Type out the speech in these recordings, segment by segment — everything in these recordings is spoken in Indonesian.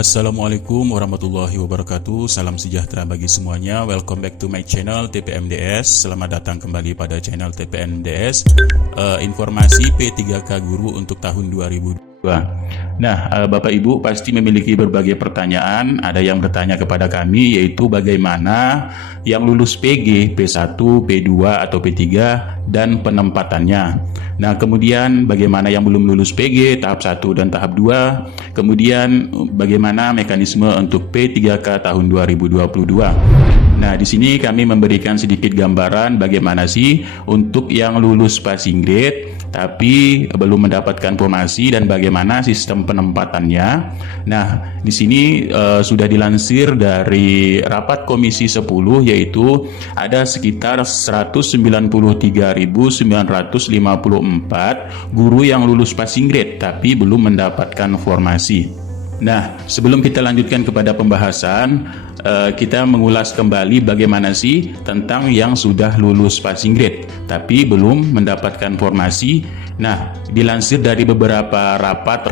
Assalamualaikum warahmatullahi wabarakatuh. Salam sejahtera bagi semuanya. Welcome back to my channel TPMDS. Selamat datang kembali pada channel TPMDS. Informasi P3K Guru untuk tahun 2022. Nah, Bapak Ibu pasti memiliki berbagai pertanyaan. Ada yang bertanya kepada kami, yaitu bagaimana yang lulus PG, P1, P2, atau P3 dan penempatannya. Nah, kemudian bagaimana yang belum lulus PG tahap 1 dan tahap 2. Kemudian bagaimana mekanisme untuk P3K tahun 2022. Nah, di sini kami memberikan sedikit gambaran bagaimana sih untuk yang lulus passing grade tapi belum mendapatkan formasi dan bagaimana sistem penempatannya. Nah, di sini sudah dilansir dari rapat Komisi 10, yaitu ada sekitar 193.954 guru yang lulus passing grade tapi belum mendapatkan formasi. Nah, sebelum kita lanjutkan kepada pembahasan, kita mengulas kembali bagaimana sih tentang yang sudah lulus passing grade tapi belum mendapatkan formasi. Nah, dilansir dari beberapa rapat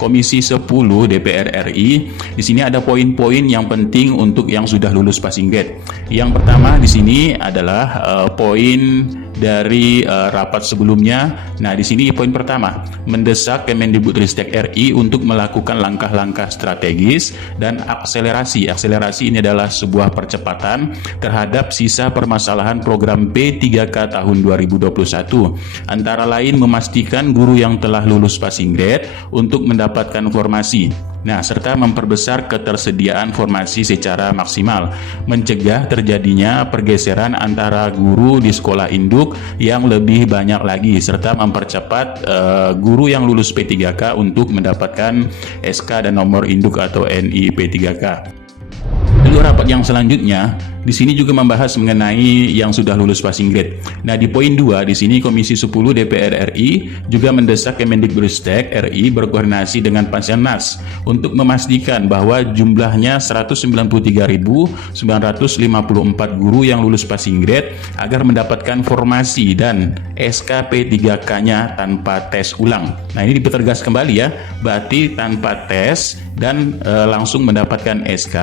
Komisi 10 DPR RI, di sini ada poin-poin yang penting untuk yang sudah lulus passing grade. Yang pertama di sini adalah poin dari rapat sebelumnya. Nah, di sini poin pertama, mendesak Kemendikbudristek RI untuk melakukan langkah-langkah strategis dan akselerasi. Akselerasi ini adalah sebuah percepatan terhadap sisa permasalahan program P3K tahun 2021. Antara lain memastikan guru yang telah lulus passing grade untuk mendapatkan formasi. Nah, serta memperbesar ketersediaan formasi secara maksimal, mencegah terjadinya pergeseran antara guru di sekolah induk yang lebih banyak lagi, serta mempercepat guru yang lulus P3K untuk mendapatkan SK dan nomor induk atau NI P3K. Lalu rapat yang selanjutnya di sini juga membahas mengenai yang sudah lulus passing grade. Nah, di poin 2 di sini Komisi 10 DPR RI juga mendesak Kemendikbudristek RI berkoordinasi dengan Panselnas untuk memastikan bahwa jumlahnya 193.954 guru yang lulus passing grade agar mendapatkan formasi dan SK P3K-nya tanpa tes ulang. Nah, ini dipertegas kembali ya, berarti tanpa tes dan langsung mendapatkan SK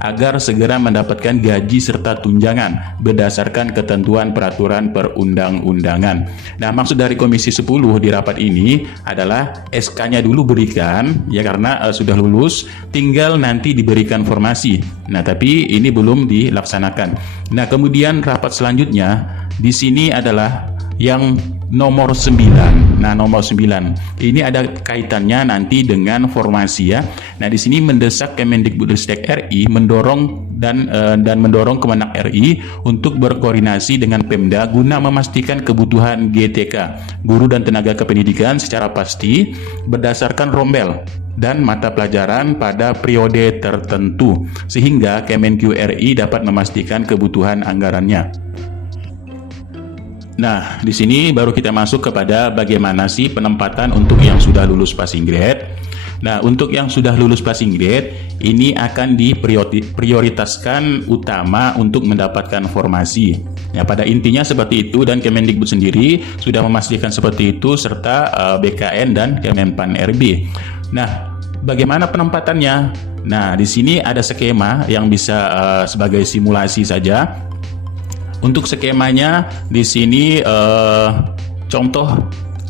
agar segera mendapatkan gaji serta tunjangan berdasarkan ketentuan peraturan perundang-undangan. Nah, maksud dari Komisi 10 di rapat ini adalah SK-nya dulu berikan ya, karena sudah lulus, tinggal nanti diberikan formasi. Nah, tapi ini belum dilaksanakan. Nah, kemudian rapat selanjutnya di sini adalah yang nomor 9. Nah, nomor 9 ini ada kaitannya nanti dengan formasi ya. Nah, di sini mendesak Kemendikbudristek RI mendorong mendorong Kemenak RI untuk berkoordinasi dengan Pemda guna memastikan kebutuhan GTK, guru dan tenaga kependidikan secara pasti berdasarkan rombel dan mata pelajaran pada periode tertentu, sehingga Kemenq RI dapat memastikan kebutuhan anggarannya. Nah, di sini baru kita masuk kepada bagaimana sih penempatan untuk yang sudah lulus passing grade. Nah, untuk yang sudah lulus passing grade, ini akan diprioritaskan utama untuk mendapatkan formasi. Ya, pada intinya seperti itu, dan Kemendikbud sendiri sudah memastikan seperti itu, serta BKN dan Kemenpan RB. Nah, bagaimana penempatannya? Nah, di sini ada skema yang bisa sebagai simulasi saja. Untuk skemanya di sini contoh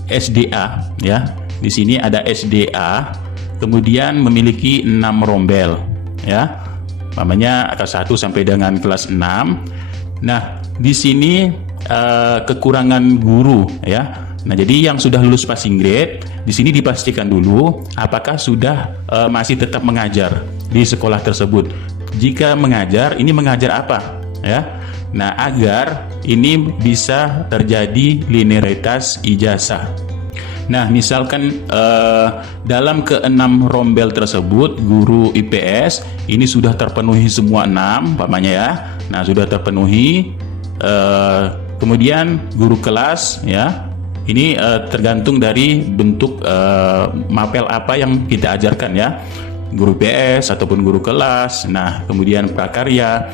SDA ya. Di sini ada SDA, kemudian memiliki 6 rombel ya. Namanya kelas 1 sampai dengan kelas 6. Nah, di sini kekurangan guru ya. Nah, jadi yang sudah lulus passing grade di sini dipastikan dulu apakah sudah masih tetap mengajar di sekolah tersebut. Jika mengajar, ini mengajar apa ya? Nah, agar ini bisa terjadi linearitas ijazah. Nah, misalkan dalam ke-6 rombel tersebut guru IPS ini sudah terpenuhi semua 6 umpamanya ya. Nah, sudah terpenuhi. Kemudian guru kelas ya. Ini tergantung dari bentuk mapel apa yang kita ajarkan ya. Guru PS ataupun guru kelas. Nah, kemudian prakarya.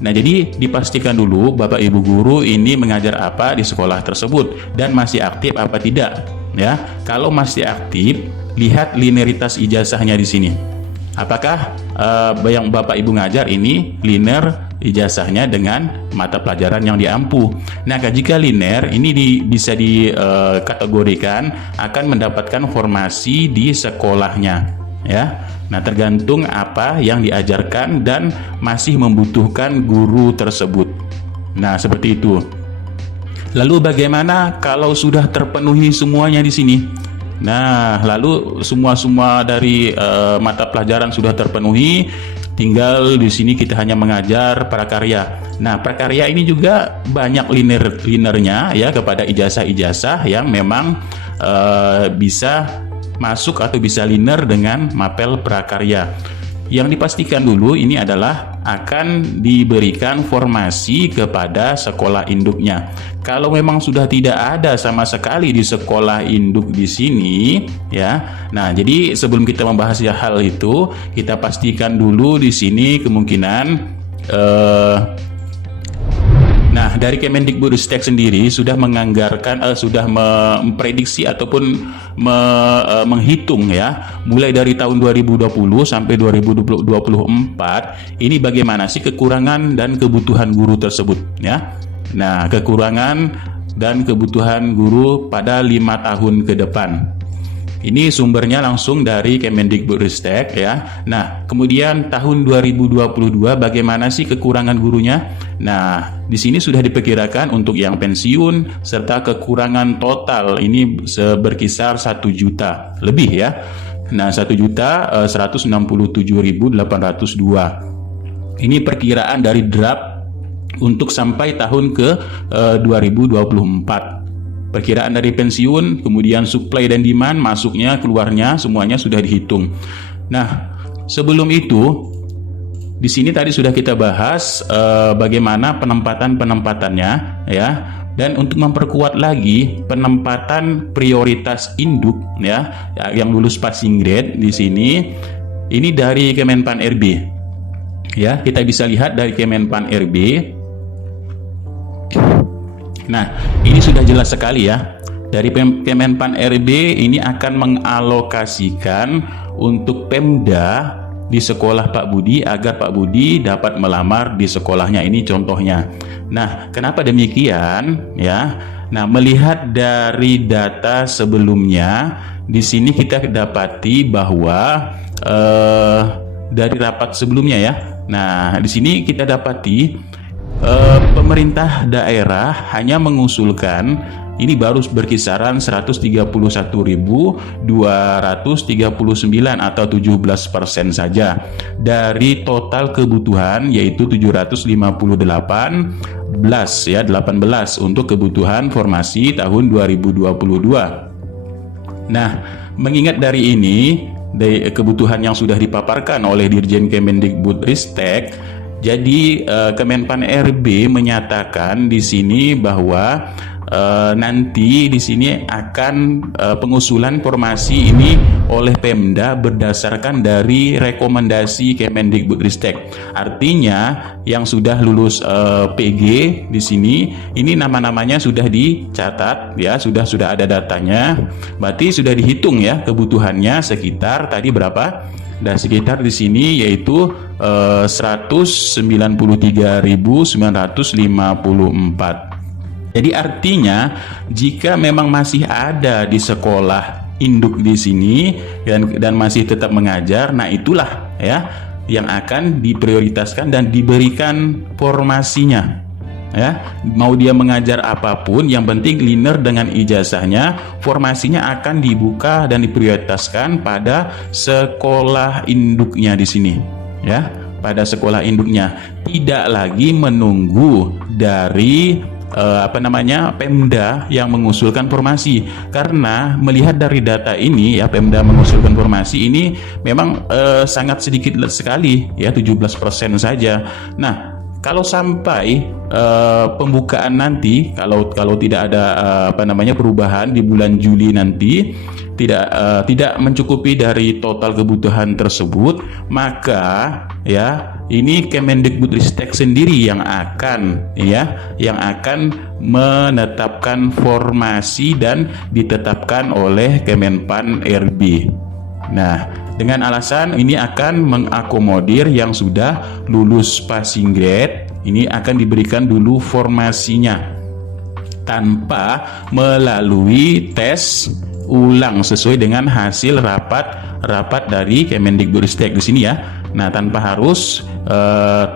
Nah, jadi dipastikan dulu Bapak Ibu guru ini mengajar apa di sekolah tersebut dan masih aktif apa tidak ya. Kalau masih aktif, lihat linearitas ijazahnya di sini. Apakah yang Bapak Ibu ngajar ini linear ijazahnya dengan mata pelajaran yang diampu? Nah, jika linear ini bisa dikategorikan akan mendapatkan formasi di sekolahnya, ya. Nah, tergantung apa yang diajarkan dan masih membutuhkan guru tersebut. Nah, seperti itu. Lalu bagaimana kalau sudah terpenuhi semuanya di sini? Nah, lalu semua dari mata pelajaran sudah terpenuhi, tinggal di sini kita hanya mengajar prakarya. Nah, prakarya ini juga banyak linernya ya kepada ijazah-ijazah yang memang bisa masuk atau bisa linear dengan mapel prakarya. Yang dipastikan dulu ini adalah akan diberikan formasi kepada sekolah induknya. Kalau memang sudah tidak ada sama sekali di sekolah induk di sini, ya. Nah, jadi sebelum kita membahas hal itu, kita pastikan dulu di sini kemungkinan Nah, dari Kemendikbudristek sendiri sudah menganggarkan, sudah memprediksi ataupun menghitung ya, mulai dari tahun 2020 sampai 2024, ini bagaimana sih kekurangan dan kebutuhan guru tersebut ya. Nah, kekurangan dan kebutuhan guru pada 5 tahun ke depan. Ini sumbernya langsung dari Kemendikbudristek ya. Nah, kemudian tahun 2022 bagaimana sih kekurangan gurunya? Nah, di sini sudah diperkirakan untuk yang pensiun serta kekurangan total ini berkisar 1 juta lebih ya. Nah, 1.167.802. Ini perkiraan dari draft untuk sampai tahun ke 2024. Perkiraan dari pensiun, kemudian supply dan demand, masuknya, keluarnya, semuanya sudah dihitung. Nah, sebelum itu, di sini tadi sudah kita bahas bagaimana penempatannya, ya. Dan untuk memperkuat lagi penempatan prioritas induk, ya, yang lulus passing grade di sini, ini dari Kemenpan RB, ya. Kita bisa lihat dari Kemenpan RB. Nah, ini sudah jelas sekali ya. Dari Kemenpan RB ini akan mengalokasikan untuk Pemda di sekolah Pak Budi agar Pak Budi dapat melamar di sekolahnya. Ini contohnya. Nah, kenapa demikian ya? Nah, melihat dari data sebelumnya, di sini kita dapati bahwa dari rapat sebelumnya ya. Nah, di sini kita dapati pemerintah daerah hanya mengusulkan ini baru berkisaran 131.239 atau 17% saja dari total kebutuhan, yaitu 758 ya, 18 untuk kebutuhan formasi tahun 2022. Nah, mengingat dari ini, dari kebutuhan yang sudah dipaparkan oleh Dirjen Kemendikbudristek, jadi Kemenpan RB menyatakan di sini bahwa nanti di sini akan pengusulan formasi ini oleh Pemda berdasarkan dari rekomendasi Kemendikbudristek. Artinya yang sudah lulus PG di sini, ini nama-namanya sudah dicatat ya, sudah ada datanya. Berarti sudah dihitung ya kebutuhannya sekitar tadi berapa? Dan sekitar di sini yaitu 193.954. Jadi artinya jika memang masih ada di sekolah induk di sini dan masih tetap mengajar, nah itulah ya yang akan diprioritaskan dan diberikan formasinya. Ya, mau dia mengajar apapun, yang penting linear dengan ijazahnya, formasinya akan dibuka dan diprioritaskan pada sekolah induknya di sini, ya, pada sekolah induknya, tidak lagi menunggu dari Pemda yang mengusulkan formasi. Karena melihat dari data ini ya, Pemda mengusulkan formasi ini memang sangat sedikit sekali ya, 17% saja. Nah, kalau sampai pembukaan nanti, kalau tidak ada perubahan di bulan Juli nanti, tidak mencukupi dari total kebutuhan tersebut, maka ya ini Kemendikbudristek sendiri yang akan menetapkan formasi dan ditetapkan oleh Kemenpan RB. Nah, dengan alasan ini akan mengakomodir yang sudah lulus passing grade. Ini akan diberikan dulu formasinya tanpa melalui tes ulang sesuai dengan hasil rapat dari Kemendikbudristek di sini ya. Nah, tanpa harus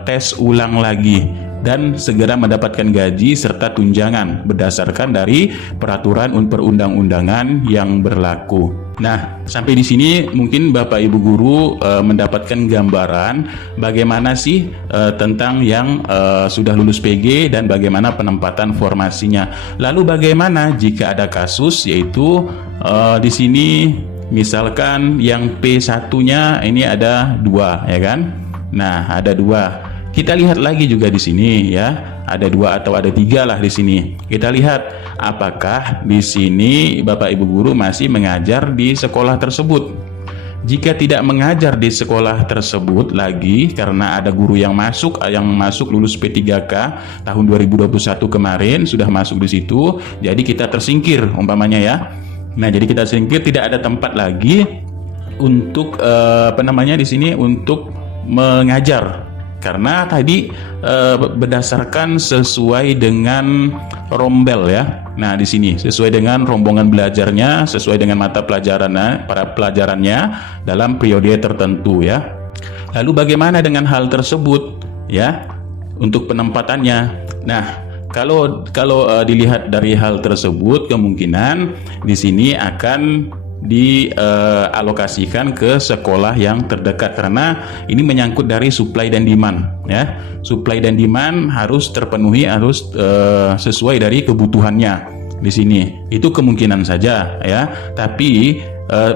tes ulang lagi dan segera mendapatkan gaji serta tunjangan berdasarkan dari peraturan perundang-undangan yang berlaku. Nah, sampai di sini mungkin Bapak Ibu guru mendapatkan gambaran bagaimana sih tentang yang sudah lulus PG dan bagaimana penempatan formasinya. Lalu bagaimana jika ada kasus, yaitu di sini misalkan yang P1-nya ini ada 2, ya kan? Nah, ada 2. Kita lihat lagi juga di sini ya, ada 2 atau ada 3 lah di sini. Kita lihat apakah di sini Bapak Ibu guru masih mengajar di sekolah tersebut. Jika tidak mengajar di sekolah tersebut lagi karena ada guru yang masuk lulus P3K tahun 2021 kemarin sudah masuk di situ, jadi kita tersingkir umpamanya ya. Nah, jadi kita tersingkir, tidak ada tempat lagi untuk di sini untuk mengajar. Karena tadi berdasarkan sesuai dengan rombel ya. Nah, di sini sesuai dengan rombongan belajarnya, sesuai dengan mata pelajarannya, para pelajarannya dalam periode tertentu ya. Lalu bagaimana dengan hal tersebut ya untuk penempatannya? Nah, kalau dilihat dari hal tersebut, kemungkinan di sini akan dialokasikan ke sekolah yang terdekat karena ini menyangkut dari supply dan demand ya. Supply dan demand harus terpenuhi, harus sesuai dari kebutuhannya di sini. Itu kemungkinan saja ya. Tapi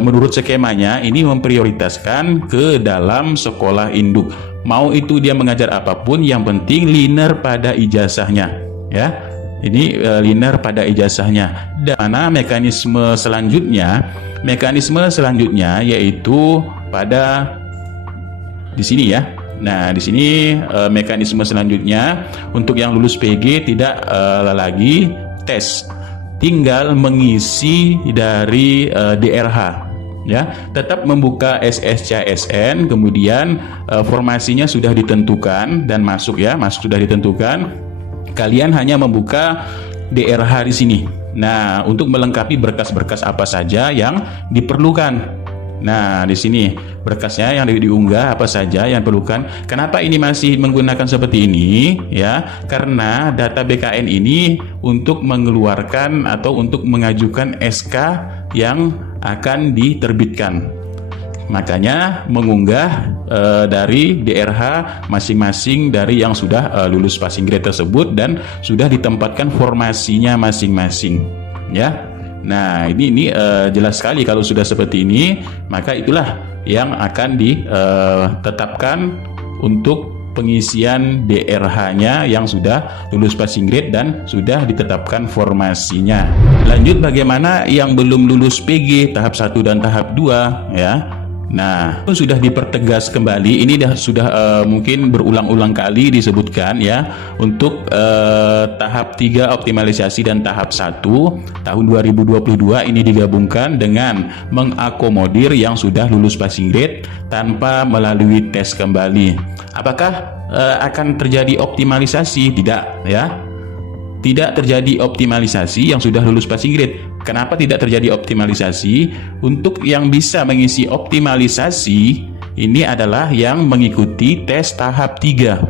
menurut skemanya ini memprioritaskan ke dalam sekolah induk. Mau itu dia mengajar apapun, yang penting linear pada ijazahnya ya. Ini linear pada ijazahnya. Dan mana mekanisme selanjutnya yaitu pada di sini ya. Nah, di sini mekanisme selanjutnya untuk yang lulus PG tidak lagi tes, tinggal mengisi dari DRH ya. Tetap membuka SSCSN, kemudian formasinya sudah ditentukan dan masuk sudah ditentukan. Kalian hanya membuka DRH di sini. Nah, untuk melengkapi berkas-berkas apa saja yang diperlukan. Nah, di sini berkasnya yang diunggah apa saja yang diperlukan. Kenapa ini masih menggunakan seperti ini? Ya, karena data BKN ini untuk mengeluarkan atau untuk mengajukan SK yang akan diterbitkan. Makanya mengunggah dari DRH masing-masing dari yang sudah lulus passing grade tersebut dan sudah ditempatkan formasinya masing-masing ya. Nah, ini jelas sekali kalau sudah seperti ini, maka itulah yang akan ditetapkan untuk pengisian DRH-nya yang sudah lulus passing grade dan sudah ditetapkan formasinya. Lanjut, bagaimana yang belum lulus PG tahap 1 dan tahap 2 ya. Nah, sudah dipertegas kembali. Ini sudah mungkin berulang-ulang kali disebutkan ya. Untuk tahap 3 optimalisasi dan tahap 1 tahun 2022 ini digabungkan dengan mengakomodir yang sudah lulus passing grade tanpa melalui tes kembali. Apakah akan terjadi optimalisasi? Tidak ya. Tidak terjadi optimalisasi yang sudah lulus passing grade. Kenapa tidak terjadi optimalisasi? Untuk yang bisa mengisi optimalisasi ini adalah yang mengikuti tes tahap 3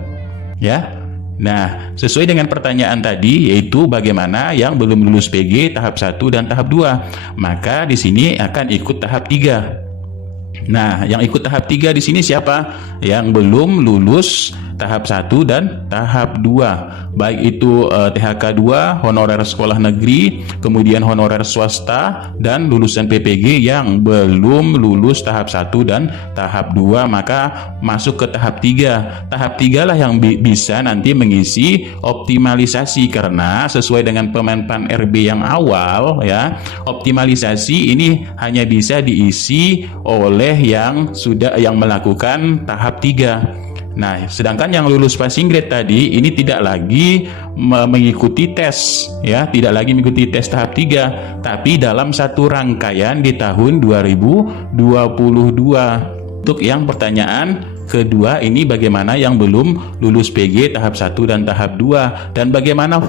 ya. Nah, sesuai dengan pertanyaan tadi, yaitu bagaimana yang belum lulus PG tahap 1 dan tahap 2, maka di sini akan ikut tahap 3. Nah, yang ikut tahap 3 di sini siapa? Yang belum lulus tahap 1 dan tahap 2. Baik itu THK 2, honorer sekolah negeri, kemudian honorer swasta, dan lulusan PPG yang belum lulus tahap 1 dan tahap 2, maka masuk ke tahap 3. Tahap 3 lah yang bisa nanti mengisi optimalisasi, karena sesuai dengan Pemenpan RB yang awal ya, optimalisasi ini hanya bisa diisi oleh yang melakukan tahap 3. Nah, sedangkan yang lulus passing grade tadi ini tidak lagi mengikuti tes, ya, tidak lagi mengikuti tes tahap 3, tapi dalam satu rangkaian di tahun 2022. Untuk yang pertanyaan kedua ini, bagaimana yang belum lulus PG tahap 1 dan tahap 2, dan bagaimana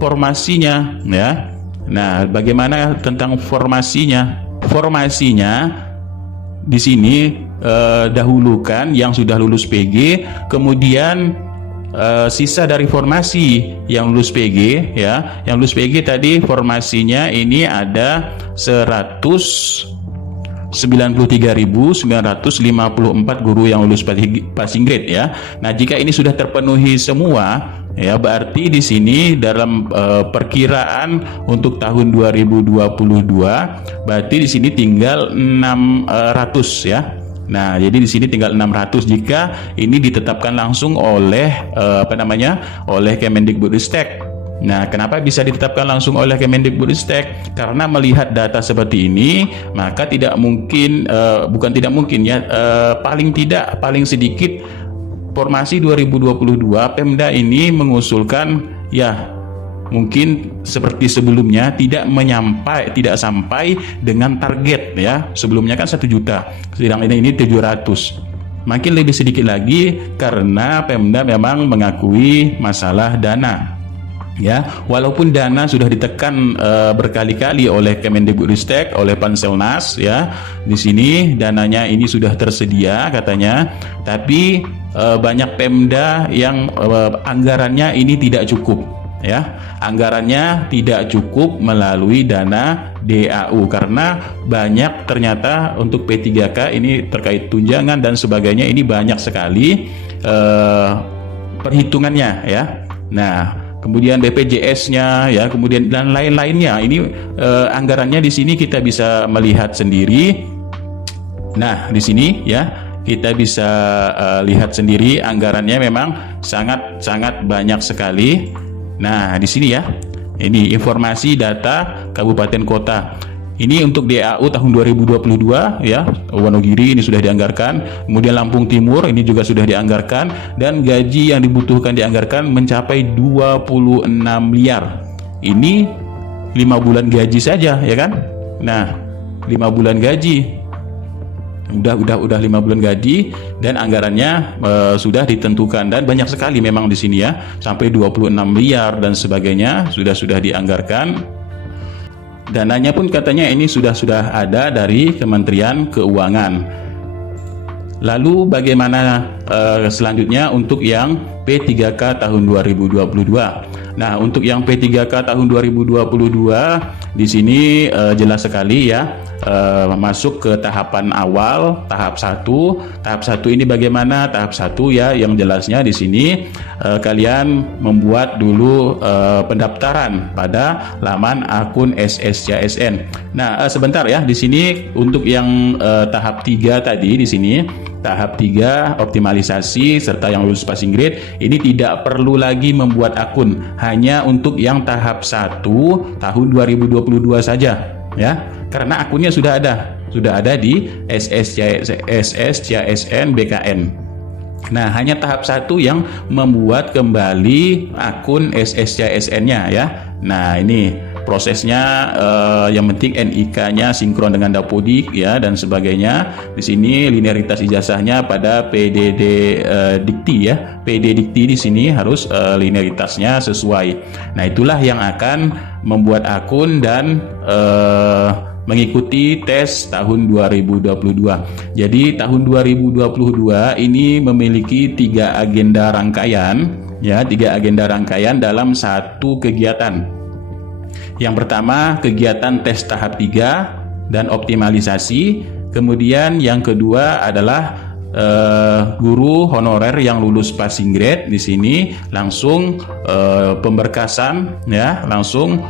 formasinya, ya. Nah, bagaimana tentang formasinya? Formasinya di sini dahulukan yang sudah lulus PG, kemudian sisa dari formasi yang lulus PG, ya. Yang lulus PG tadi formasinya ini ada 193.954 guru yang lulus passing grade, ya. Nah, jika ini sudah terpenuhi semua, ya, berarti di sini dalam perkiraan untuk tahun 2022 berarti di sini tinggal 600, ya. Nah, jadi di sini tinggal 600 jika ini ditetapkan langsung oleh oleh Kemendikbudristek. Nah, kenapa bisa ditetapkan langsung oleh Kemendikbudristek? Karena melihat data seperti ini, maka tidak mungkin, paling sedikit formasi 2022 Pemda ini mengusulkan, ya, mungkin seperti sebelumnya tidak sampai dengan target, ya. Sebelumnya kan 1 juta, sedang ini 700. Makin lebih sedikit lagi karena Pemda memang mengakui masalah dana, ya. Walaupun dana sudah ditekan berkali-kali oleh Kemendikbudristek, oleh Panselnas, ya. Di sini dananya ini sudah tersedia katanya, tapi banyak Pemda yang anggarannya ini tidak cukup, ya. Anggarannya tidak cukup melalui dana DAU karena banyak ternyata untuk P3K ini terkait tunjangan dan sebagainya ini banyak sekali perhitungannya, ya. Nah, kemudian BPJS-nya, ya, kemudian dan lain-lainnya. Ini anggarannya di sini kita bisa melihat sendiri. Nah, di sini, ya, kita bisa lihat sendiri anggarannya memang sangat banyak sekali. Nah, di sini, ya, ini informasi data kabupaten kota. Ini untuk DAU tahun 2022, ya. Wonogiri ini sudah dianggarkan, kemudian Lampung Timur ini juga sudah dianggarkan, dan gaji yang dibutuhkan dianggarkan mencapai 26 miliar. Ini 5 bulan gaji saja, ya kan? Nah, 5 bulan gaji. Udah 5 bulan gaji dan anggarannya sudah ditentukan, dan banyak sekali memang di sini, ya, sampai 26 miliar dan sebagainya sudah dianggarkan. Dananya pun katanya ini sudah ada dari Kementerian Keuangan. Lalu bagaimana selanjutnya untuk yang P3K tahun 2022? Nah, untuk yang P3K tahun 2022 di sini jelas sekali, ya, masuk ke tahapan awal, tahap 1. Tahap 1 ini bagaimana? Tahap 1, ya, yang jelasnya di sini kalian membuat dulu pendaftaran pada laman akun SSCASN. Nah, sebentar, ya, di sini untuk yang tahap 3 tadi, di sini tahap 3 optimalisasi serta yang lulus passing grade ini tidak perlu lagi membuat akun, hanya untuk yang tahap 1 tahun 2022 saja, ya, karena akunnya sudah ada di SSCASN BKN. Nah, hanya tahap 1 yang membuat kembali akun SSCASN-nya, ya. Nah, ini prosesnya, yang penting NIK-nya sinkron dengan Dapodik, ya, dan sebagainya. Di sini linearitas ijazahnya pada PDD Dikti, ya. PD Dikti di sini harus linearitasnya sesuai. Nah, itulah yang akan membuat akun dan mengikuti tes tahun 2022. Jadi tahun 2022 ini memiliki 3 agenda rangkaian, ya, 3 agenda rangkaian dalam satu kegiatan. Yang pertama kegiatan tes tahap 3 dan optimalisasi. Kemudian yang kedua adalah guru honorer yang lulus passing grade. Di sini langsung pemberkasan, ya, langsung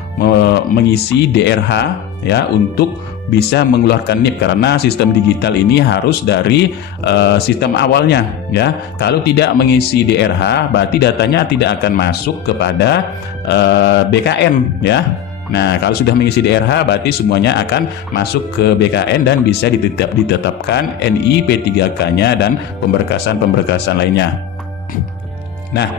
mengisi DRH, ya, untuk bisa mengeluarkan NIP karena sistem digital ini harus dari sistem awalnya, ya. Kalau tidak mengisi DRH berarti datanya tidak akan masuk kepada BKN, ya. Nah, kalau sudah mengisi DRH berarti semuanya akan masuk ke BKN dan bisa ditetapkan NI P3K-nya dan pemberkasan-pemberkasan lainnya. Nah,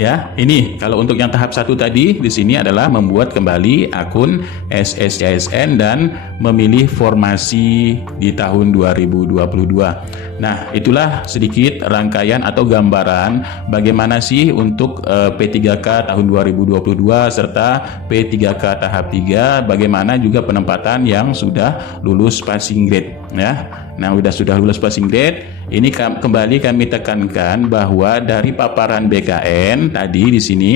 ya, ini kalau untuk yang tahap 1 tadi di sini adalah membuat kembali akun SSCSN dan memilih formasi di tahun 2022. Nah, itulah sedikit rangkaian atau gambaran bagaimana sih untuk P3K tahun 2022 serta P3K tahap 3, bagaimana juga penempatan yang sudah lulus passing grade ya. Nah, sudah lulus passing grade, ini kembali kami tekankan bahwa dari paparan BKN tadi di sini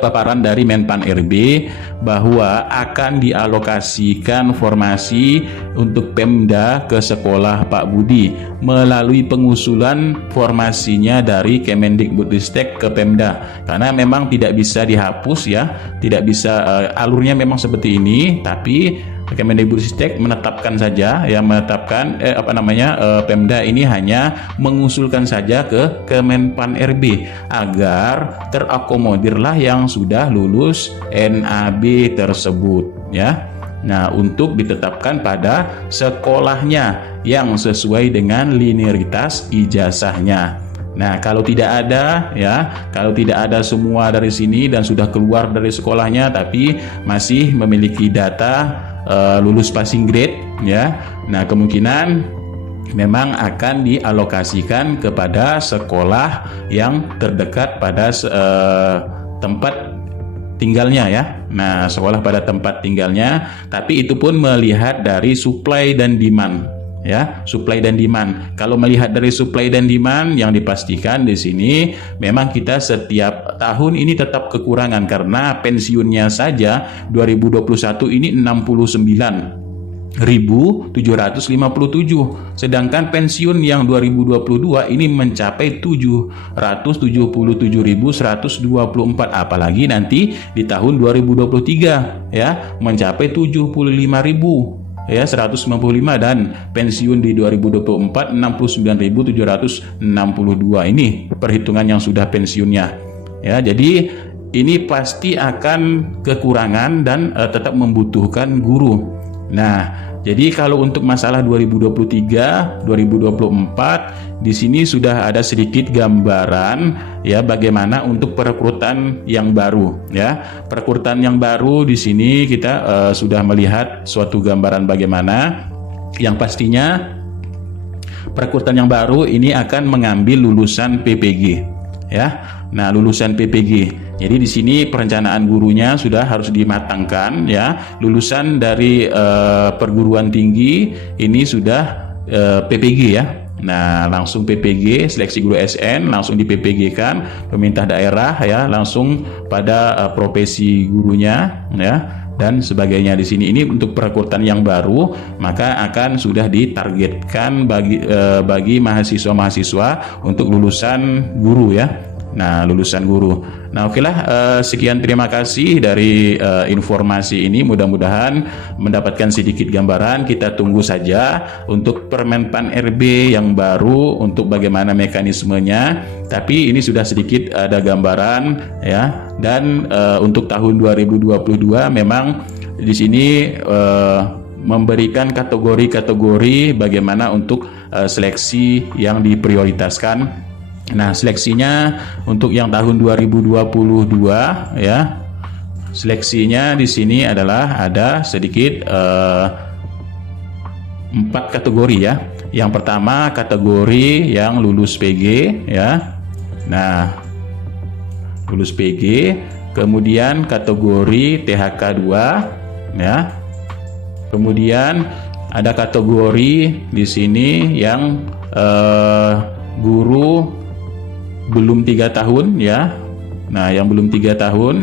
paparan dari Menpan RB bahwa akan dialokasikan formasi untuk Pemda ke sekolah Pak Budi melalui pengusulan formasinya dari Kemendikbudristek ke Pemda, karena memang tidak bisa dihapus ya, tidak bisa alurnya memang seperti ini, tapi Kemendikbudristek menetapkan saja yang menetapkan Pemda ini hanya mengusulkan saja ke Kemenpan RB agar terakomodirlah yang sudah lulus NAB tersebut ya. Nah, untuk ditetapkan pada sekolahnya yang sesuai dengan linearitas ijazahnya. Nah, kalau tidak ada ya, kalau tidak ada semua dari sini dan sudah keluar dari sekolahnya tapi masih memiliki data lulus passing grade ya. Nah, kemungkinan memang akan dialokasikan kepada sekolah yang terdekat pada tempat tinggalnya ya. Nah, sekolah pada tempat tinggalnya, tapi itu pun melihat dari supply dan demand ya, supply dan demand. Kalau melihat dari supply dan demand, yang dipastikan di sini memang kita setiap tahun ini tetap kekurangan karena pensiunnya saja 2021 ini 69.757, sedangkan pensiun yang 2022 ini mencapai 777.124, apalagi nanti di tahun 2023 ya mencapai 75.195 dan pensiun di 2024 69.762. Ini perhitungan yang sudah pensiunnya ya. Jadi ini pasti akan kekurangan dan tetap membutuhkan guru. Nah, jadi kalau untuk masalah 2023, 2024 di sini sudah ada sedikit gambaran ya bagaimana untuk perekrutan yang baru ya. Perekrutan yang baru di sini kita sudah melihat suatu gambaran bagaimana yang pastinya perekrutan yang baru ini akan mengambil lulusan PPG ya. Nah, lulusan PPG. Jadi di sini perencanaan gurunya sudah harus dimatangkan ya. Lulusan dari perguruan tinggi ini sudah PPG ya. Nah, langsung PPG, seleksi guru SN langsung di PPG kan, pemerintah daerah ya, langsung pada profesi gurunya ya dan sebagainya. Di sini ini untuk perekrutan yang baru maka akan sudah ditargetkan bagi mahasiswa-mahasiswa untuk lulusan guru ya. Nah, lulusan guru. Nah, okelah, sekian terima kasih dari informasi ini. Mudah-mudahan mendapatkan sedikit gambaran. Kita tunggu saja untuk Permenpan RB yang baru untuk bagaimana mekanismenya. Tapi ini sudah sedikit ada gambaran ya. Dan untuk tahun 2022 memang di sini memberikan kategori-kategori bagaimana untuk seleksi yang diprioritaskan. Nah, seleksinya untuk yang tahun 2022 ya. Seleksinya di sini adalah ada sedikit 4 kategori ya. Yang pertama kategori yang lulus PG ya. Nah, lulus PG, kemudian kategori THK 2 ya. Kemudian ada kategori di sini yang guru belum 3 tahun ya. Nah, yang belum 3 tahun,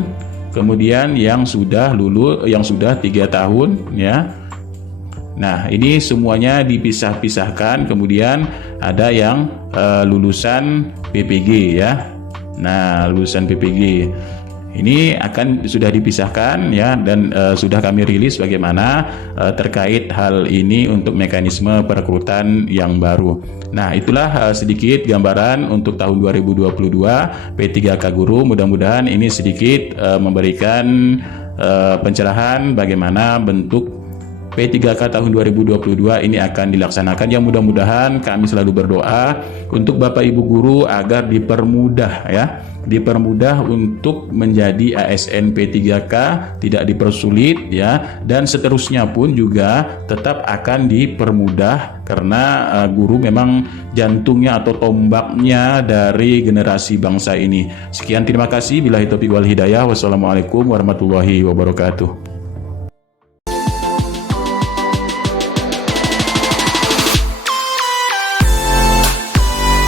kemudian yang sudah lulus, yang sudah 3 tahun ya. Nah, ini semuanya dipisah-pisahkan. Kemudian ada yang lulusan PPG ya. Nah, lulusan PPG Ini akan sudah dipisahkan ya, dan sudah kami rilis bagaimana terkait hal ini untuk mekanisme perekrutan yang baru. Nah, itulah sedikit gambaran untuk tahun 2022 P3K Guru. Mudah-mudahan ini sedikit memberikan pencerahan bagaimana bentuk P3K tahun 2022 ini akan dilaksanakan. Yang mudah-mudahan kami selalu berdoa untuk Bapak Ibu guru agar dipermudah ya, dipermudah untuk menjadi ASN P3K, tidak dipersulit ya, dan seterusnya pun juga tetap akan dipermudah karena guru memang jantungnya atau tombaknya dari generasi bangsa ini. Sekian, terima kasih. Billahi taufiq wal hidayah. Wassalamualaikum warahmatullahi wabarakatuh.